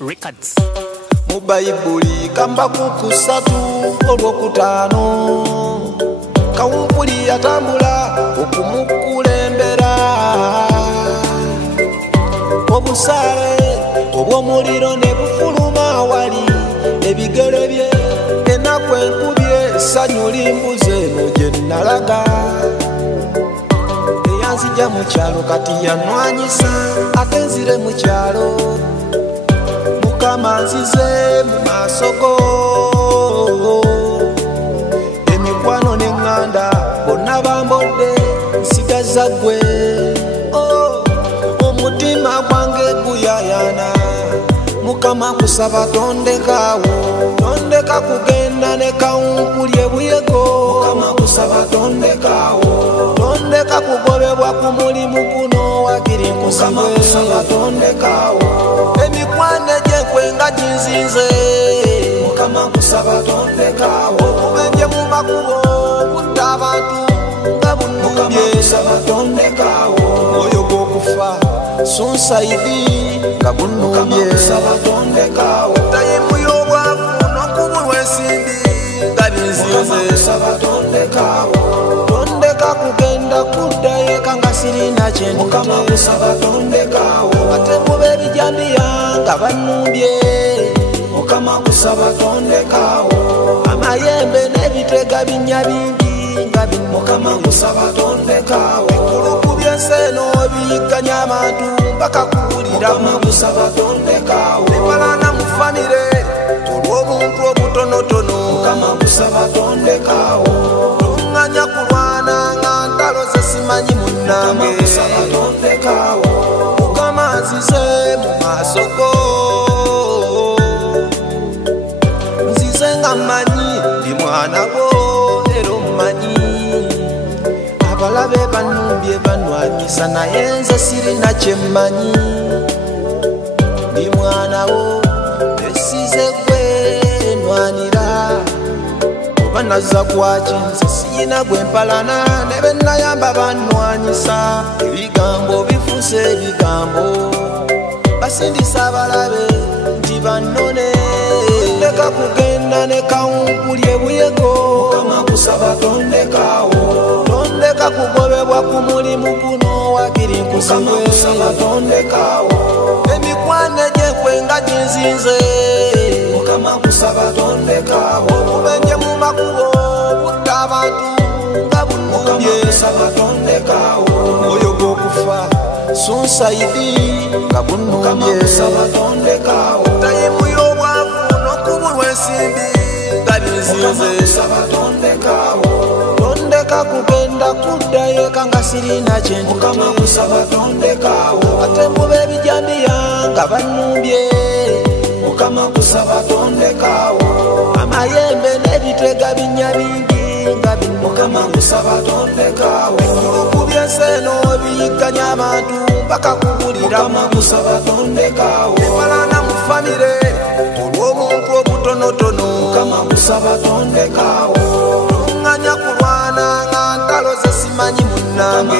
Records. Mu Bayibuli kamba kukusatu olwokutaano kawumpuli yatambula okumukulembera obusaale obw'omuliro ne bufuluma wali ebigere bye ennaku enkubye essanyu limbuze eno gye nalaga eyanzija mu kyalo kati yanwanyisa ate nzire mu kyalo Mukama nzize mu maaso go emikwano n'eŋŋanda bonna bambodde nsigaza ggwe omutima gwange guyayana Mukama kusaba tondekaawo tondeka kugenda ne kawumpuli ebuyego Mukama kusaba tondekaawo tondeka kugobebwa ku mulimu guno wakiri nkusibe Mukama kusaba tondekaawo emikwano egy'enkwe nga ginzinze Mukama kusaba tondekaawo okubenje mu makubo kutta abantu nga bunnubye Mukama kusaba tondekaawo omwoyo gw'okufa sunsaidi nga bunnubye kusaba tondekaawo tayimu y'obwavu n'okubulwa ensimbi nga binzinze kusaba tondekaawo tondeka kugenda kuddayo eka nga sirina kyendute Mukama kusaba tondekaawo batemu b'ebijambiya nga bannumbye Mukama kusaba tondekaawo amayembe n'ebitega binnya bingi nga bino Mukama kusaba tondekaawo ekuluku by'enseeno biyigganya abantu mpaka kuwulira Mukama kusaba tondekaawo ebalana mu famire olw'obuntu obutonotono Mukama kusaba tondekaawo toluŋŋanya kulwana nga ntalo ze simanyi munnange Mukama kusaba tondekaawo Mukama nzize mu maaso go nzize nga mmanyi ndi mwana gwo era ommanyi abalabe bannumbye banwanyisa naye nze sirina kye mmanyi ndi mwana wo nesize gwe nwanira oba nazza kwaki nze siyina gwe mpalana ne bennayamba bannwanyisa ebigambo bifuuse ebigambo basindisa abalabe nti bannone leka kugenda ne kawumpuli ebuyego Mukama kusaba tondekaawo tondeka kugobebwa ku mulimu guno wakiri nkusibe Mukama kusaba tondekaawo emikwano egy'enkwe nga ginzinze Mukama kusaba tondekaawo okubenje mu makubo kutta abantu nga bunnubye Mukama kusaba tondekaawo omwoyo gw'okufa sunsaidi nga bunnubye Mukama kusaba tondekaawo tayimu y'obwavu n'okubulwa ensimbi nga binzinze kusaba tondekaawo tondeka kugenda kuddayo eka nga sirina kyendute Mukama kusaba tondekaawo batemu b'ebijambiya nga bannumbye Mukama kusaba tondekaawo amayembe n'ebitega binnya bingi nga bino Mukama kusaba tondekaawo ekuluku by'enseeno biyigganya abantu mpaka kuwulira Mukama kusaba tondekaawo ebalana mu famire olw'obuntu obutonotono Mukama kusaba tondekaawo toluŋŋanya kulwana nga ntalo ze simanyi munnange